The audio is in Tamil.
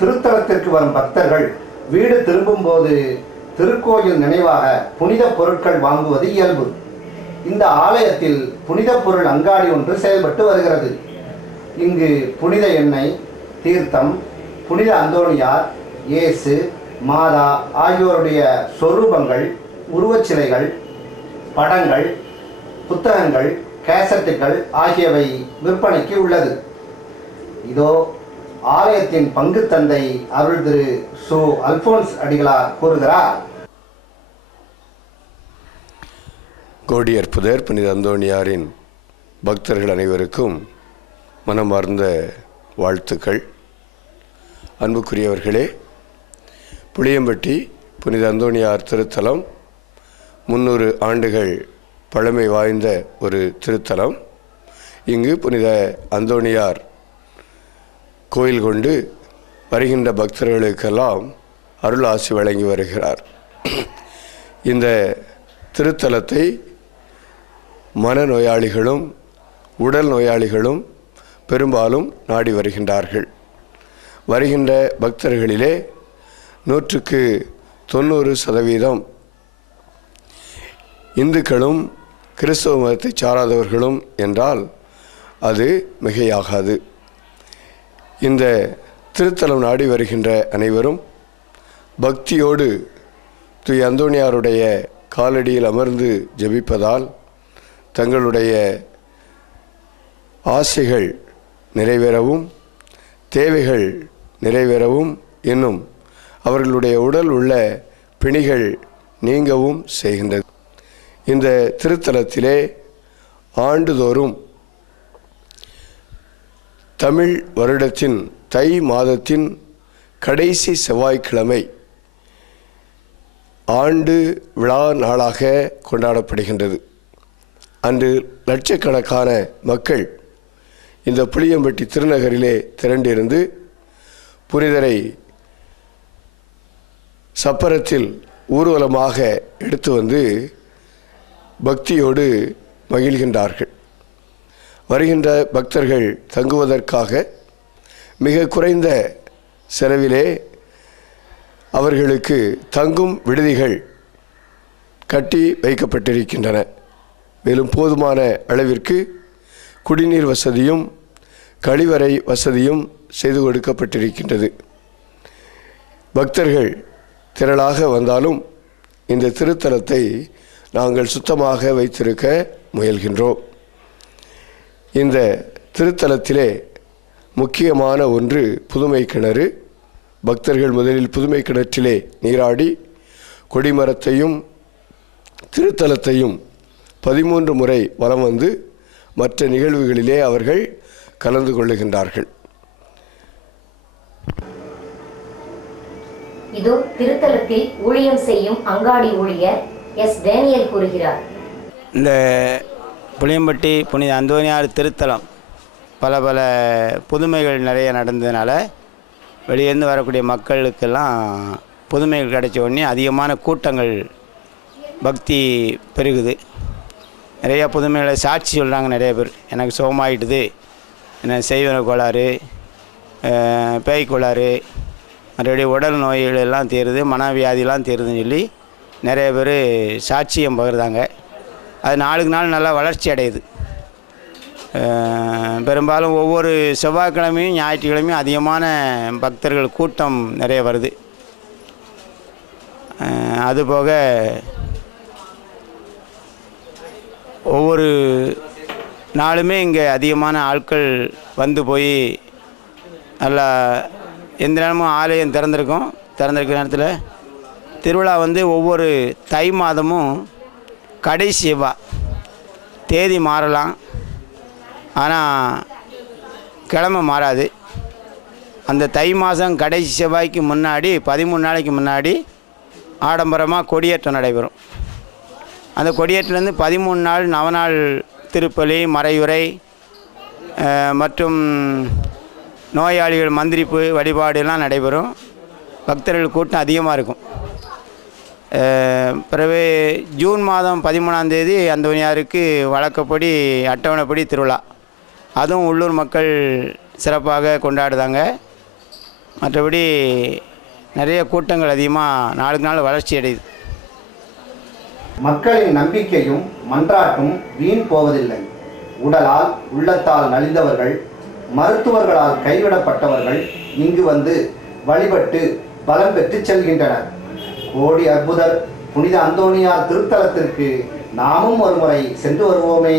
திருத்தலத்திற்கு வரும் பக்தர்கள் வீடு திரும்பும்போது திருக்கோயில் நினைவாக புனித பொருட்கள் வாங்குவது இயல்பு. இந்த ஆலயத்தில் புனித பொருள் அங்காடி ஒன்று செயல்பட்டு வருகிறது. இங்கு புனித எண்ணெய், தீர்த்தம், புனித அந்தோணியார், இயேசு, மாதா ஆகியோருடைய சொரூபங்கள், உருவச்சிலைகள், படங்கள், புத்தகங்கள், கேசட்டுகள் ஆகியவை விற்பனைக்கு உள்ளது. இதோ ஆலயத்தின் பங்கு தந்தை அருள் திரு சு அல்போன்ஸ் அடிகளார் கூறுகிறார். கோடியற்புதர் புனித அந்தோணியாரின் பக்தர்கள் அனைவருக்கும் மனமார்ந்த வாழ்த்துக்கள். அன்புக்குரியவர்களே, புளியம்பட்டி புனித அந்தோணியார் திருத்தலம் 300 ஆண்டுகள் பழமை வாய்ந்த ஒரு திருத்தலம். இங்கு புனித அந்தோணியார் கோயில் கொண்டு வருகின்ற பக்தர்களுக்கெல்லாம் அருள் ஆசி வழங்கி வருகிறார். இந்த திருத்தலத்தை மனநோயாளிகளும் உடல் நோயாளிகளும் பெரும்பாலும் நாடி வருகின்றார்கள். வருகின்ற பக்தர்களிலே 90% இந்துக்களும் கிறிஸ்தவ மதத்தை சாராதவர்களும் என்றால் அது மிகையாகாது. இந்த திருத்தலம் நாடி வருகின்ற அனைவரும் பக்தியோடு தூய அந்தோணியாருடைய காலடியில் அமர்ந்து ஜெபிப்பதால் தங்களுடைய ஆசைகள் நிறைவேறவும் தேவைகள் நிறைவேறவும் இன்னும் அவர்களுடைய உடல் உள்ள பிணிகள் நீங்கவும் செய்கின்றது. இந்த திருத்தலத்திலே ஆண்டுதோறும் தமிழ் வருடத்தின் தை மாதத்தின் கடைசி செவ்வாய்க்கிழமை ஆண்டு விழா நாளாக கொண்டாடப்படுகின்றது. அன்று லட்சக்கணக்கான மக்கள் இந்த புளியம்பட்டி திருநகரிலே திரண்டிருந்து புனிதரை சப்பரத்தில் ஊர்வலமாக எடுத்து வந்து பக்தியோடு மகிழ்கின்றார்கள். வருகின்ற பக்தர்கள் தங்குவதற்காக மிக குறைந்த செலவிலே அவர்களுக்கு தங்கும் விடுதிகள் கட்டி வைக்கப்பட்டிருக்கின்றன. மேலும் போதுமான அளவிற்கு குடிநீர் வசதியும் கழிவறை வசதியும் செய்து கொடுக்கப்பட்டிருக்கின்றது. பக்தர்கள் திரளாக வந்தாலும் இந்த திருத்தலத்தை நாங்கள் சுத்தமாக வைத்திருக்க முயல்கின்றோம். இந்த திருத்தலத்திலே முக்கியமான ஒன்று புதுமை கிணறு. பக்தர்கள் முதலில் புதுமை கிணற்றிலே நீராடி கொடிமரத்தையும் திருத்தலத்தையும் 13 முறை வலம் வந்து மற்ற நிகழ்வுகளிலே அவர்கள் கலந்து கொள்ளுகின்றார்கள். இதோ திருத்தலத்தில் ஊழியம் செய்யும் அங்காடி ஊழியர் எஸ் டேனியல் கூறுகிறார். இந்த புளியம்பட்டி புனித அந்தோணியார் திருத்தலம் பல புதுமைகள் நிறைய நடந்ததுனால வெளியேருந்து வரக்கூடிய மக்களுக்கெல்லாம் புதுமைகள் கிடைச்ச உடனே அதிகமான கூட்டங்கள் பக்தி பெருகுது. நிறையா புதுமைகளை சாட்சி சொல்கிறாங்க நிறைய பேர். எனக்கு சுகமாயிட்டுது, என்ன செய்வன கோளாறு, பேய் கோளாறு, மறுபடியும் உடல் நோய்கள் எல்லாம் தீருது, மனவியாதிலாம் தீருதுன்னு சொல்லி நிறைய பேர் சாட்சியம் பகிர்ந்தாங்க. அது நாளுக்கு நாள் நல்லா வளர்ச்சி அடையுது. பெரும்பாலும் ஒவ்வொரு செவ்வாய்க்கிழமையும் ஞாயிற்றுக்கிழமையும் அதிகமான பக்தர்கள் கூட்டம் நிறைய வருது. அதுபோக ஒவ்வொரு நாளுமே இங்கே அதிகமான ஆட்கள் வந்து போய் நல்லா எந்த நேரமும் ஆலயம் திறந்திருக்கிற நேரத்தில் திருவிழா ஒவ்வொரு தை மாதமும் கடைசி செவ்வாய் தேதி மாறலாம், ஆனால் கிழமை மாறாது. அந்த தை மாதம் கடைசி செவ்வாய்க்கு முன்னாடி 13 நாளைக்கு முன்னாடி ஆடம்பரமாக கொடியேற்றம் நடைபெறும். அந்த கொடியேற்றிலேருந்து 13 நாள் நவநாள் திருப்பலி, மறையுறை மற்றும் நோயாளிகள் மந்திரிப்பு வழிபாடுலாம் நடைபெறும். பக்தர்கள் கூட்டம் அதிகமாக இருக்கும். பிறகு ஜூன் மாதம் 13ஆம் தேதி அந்தோணியாருக்கு வழக்கப்படி அட்டவணைப்படி திருவிழா. அதுவும் உள்ளூர் மக்கள் சிறப்பாக கொண்டாடுதாங்க. மற்றபடி நிறைய கூட்டங்கள் அதிகமாக நாளுக்கு நாள் வளர்ச்சி அடையுது. மக்களின் நம்பிக்கையும் மன்றாட்டும் வீண் போவதில்லை. உடலால் உள்ளத்தால் நலிந்தவர்கள், மருத்துவர்களால் கைவிடப்பட்டவர்கள் இங்கு வந்து வழிபட்டு பலம் பெற்று செல்கின்றனர். கோடி அற்புதர் புனித அந்தோணியார் திருத்தலத்திற்கு நாமும் ஒருமுறை சென்று வருவோமே.